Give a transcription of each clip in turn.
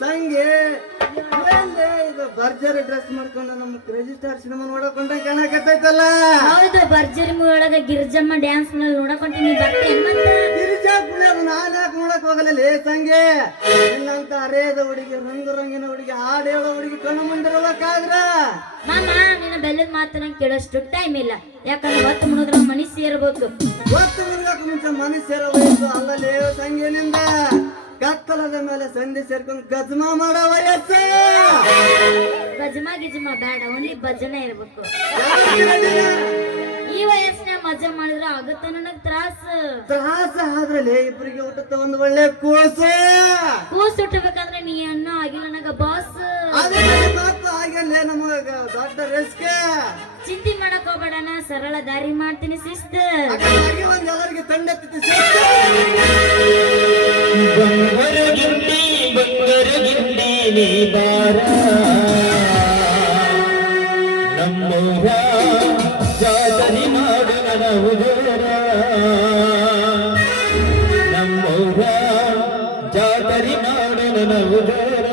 ಸಂಗೆ ಇದು ಭರ್ಜರಿ ಡ್ರೆಸ್ ಮಾಡ್ಕೊಂಡು ನಮ್ಮ ಕ್ರೇಜಿ ಸ್ಟಾರ್ ಸಿನಿಮಾ ನೋಡಕೊಂಡ ಕಾಣಕತ್ತೈತಲ್ಲ. ಹೌದು, ಭರ್ಜರಿ ಮೂವಿ ಒಳಗ ಗಿರಿಜಮ್ಮ ಡ್ಯಾನ್ಸ್ ನಲ್ಲಿ ನೋಡಕೊಂತೀನಿ. ಗಿರಿಜಾ ನಾನ್ ಯಾಕೆ ನೋಡಕ್ ಹೋಗಲ್ಲ ಸಂಗೆ? ನಿನ್ನಂತ ಅರೇದ ಹುಡುಗಿ, ರಂಗಿನ ಹುಡುಗಿ, ಹಾಡು ಹೇಳೋ ಹುಡುಗಿ ಕಣ್ಣು ಮುಂದಿರ್ಬೇಕಾದ್ರ ಮಾಮ ನಿನ್ನ ಬೆಲ್ಲದ ಮಾತನ್ನ ಕೇಳೋಷ್ಟು ಟೈಮ್ ಇಲ್ಲ. ಯಾಕಂದ್ರೆ ಹೊತ್ತು ಮುಣಿದ್ರ ಮನಿ ಸೇರ್ಬೇಕು. ಹೊತ್ತು ಮುಳುಗಕ್ಕೆ ಮುಂಚೆ ಮನಿ ಸೇರಬೇಕು ಅಲ್ಲಲೇ ಸಂಗೇನಿಂದ ಕತ್ತಲದ ಮೇಲೆ ಸಂಧಿ ಸೇರ್ಕೊಂಡು ಗಜ್ಮಾ ಮಾಡೋ ವಯಸ್ಸ. ಗಜ್ಮಾ ಗಿಜ್ಮಾ ಬೇಡ, ಓನ್ಲಿ ಭಜನೆ ಇರ್ಬೇಕು. ಈ ವಯಸ್ಸಿನ ಮಜಾ ಮಾಡಿದ್ರೆ ಆಗುತ್ತ ನನಗ್ ತ್ರಾಸ ಆದ್ರಲ್ಲಿ ಇಬ್ಬರಿಗೆ ಊಟದ ಒಂದು ಒಳ್ಳೆ ಕೂಸು ಹುಟ್ಟಬೇಕಂದ್ರೆ ನೀ ಅನ್ನೋ ಆಗಿಲ್ಲ ನನಗ ಬಾಸ್. ಆಗಿಲ್ಲ ನಮಗ ದೊಡ್ಡ ರಿಸ್ಕ್. ಚಿಂತೆ ಮಾಡಕ್ ಹೋಗ್ಬೇಡಣ, ಸರಳ ದಾರಿ ಮಾಡ್ತೀನಿ ಶಿಸ್ತ. ಒಂದ್ ಎಲ್ಲರಿಗೆ ತಂಡೆತ್ತಿ ಬಂಗರಗಿಂಡಿ ನೀ ಬಾರ ನಮ್ಮೂರ ಜಾತರಿ ನಾಡು ನನವುದರ, ನಮ್ಮೂರ ಜಾತರಿ ನಾಡು ನನವುದರ.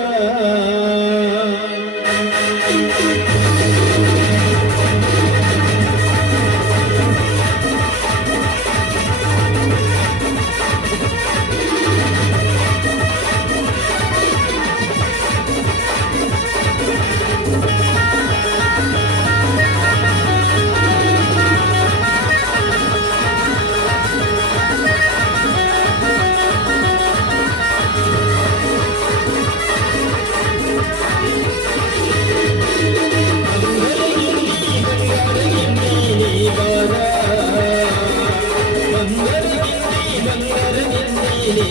ಬಂಗರಗಿಂಡಿ ಬಂಗರಗಿಂಡಿ